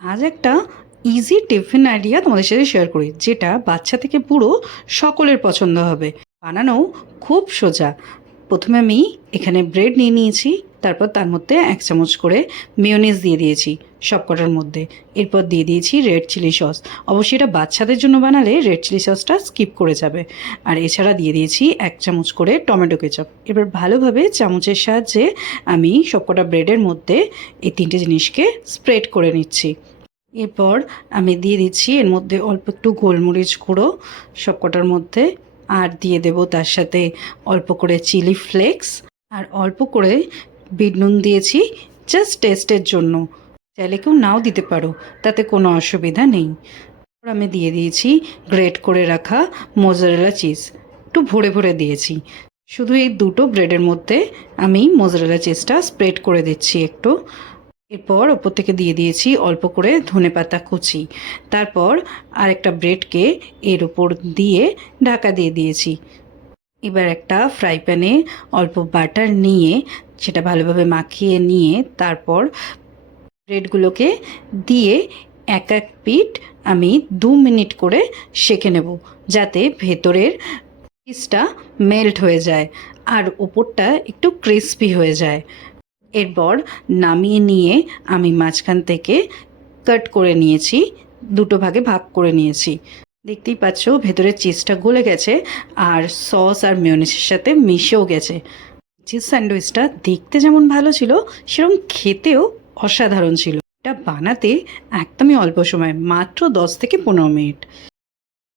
আজ একটা easy tiffin idea তোমাদের সাথে শেয়ার করি, যেটা বাচ্চা থেকে বুড়ো সকলের পছন্দ হবে। বানানো খুব সোজা। প্রথমে আমি এখানে ব্রেড নিয়ে নিয়েছি, তারপর তার মধ্যে 1 চামচ করে মেয়োনিজ দিয়ে দিয়েছি সবকটার মধ্যে। এরপর দিয়ে দিয়েছি রেড চিলি সস। অবশ্যই এটা বাচ্চাদের জন্য বানালে রেড চিলি সসটা স্কিপ করে যাবে। আর এছাড়া দিয়ে দিয়েছি 1 চামচ করে টমেটো কেচাপ। এবার ভালোভাবে চামচের সাহায্যে আমি সবকটা ব্রেডের মধ্যে এই তিনটে জিনিসকে স্প্রেড করে নিচ্ছি। এরপর আমি দিয়ে দিচ্ছি এর মধ্যে অল্প একটু গোলমরিচ গুঁড়ো সবকটার মধ্যে, আর দিয়ে দেব তার সাথে অল্প করে চিলি ফ্লেক্স, আর অল্প করে বিট নুন দিয়েছি জাস্ট টেস্টের জন্য। চাইলে কেউ নাও দিতে পারো, তাতে কোনো অসুবিধা নেই। এরপর আমি দিয়ে দিয়েছি গ্রেট করে রাখা মোজারেলা চিজ, একটু ভরে ভরে দিয়েছি। শুধু এই দুটো ব্রেডের মধ্যে আমি মোজারেলা চিজটা স্প্রেড করে দিচ্ছি একটু। এরপর ওপর থেকে দিয়ে দিয়েছি অল্প করে ধনেপাতা কুচি। তারপর আরেকটা ব্রেডকে এর ওপর দিয়ে ঢাকা দিয়ে দিয়েছি। এবার একটা ফ্রাই প্যানে অল্প বাটার নিয়ে সেটা ভালোভাবে মাখিয়ে নিয়ে তারপর ব্রেডগুলোকে দিয়ে এক এক পিঠ আমি 2 মিনিট করে সেঁকে নেব, যাতে ভেতরের চিজটা মেল্ট হয়ে যায় আর ওপরটা একটু ক্রিস্পি হয়ে যায়। এরপর নামিয়ে নিয়ে আমি মাঝখান থেকে কাট করে নিয়েছি, দুটো ভাগে ভাগ করে নিয়েছি। দেখতেই পাচ্ছ ভেতরের চিজটা গলে গেছে আর সস আর মেয়োনিজের সাথে মিশেও গেছে। চিজ স্যান্ডউইচটা দেখতে যেমন ভালো ছিল, সেরকম খেতেও অসাধারণ ছিল। এটা বানাতে একদমই অল্প সময়, মাত্র 10 থেকে 15 মিনিট।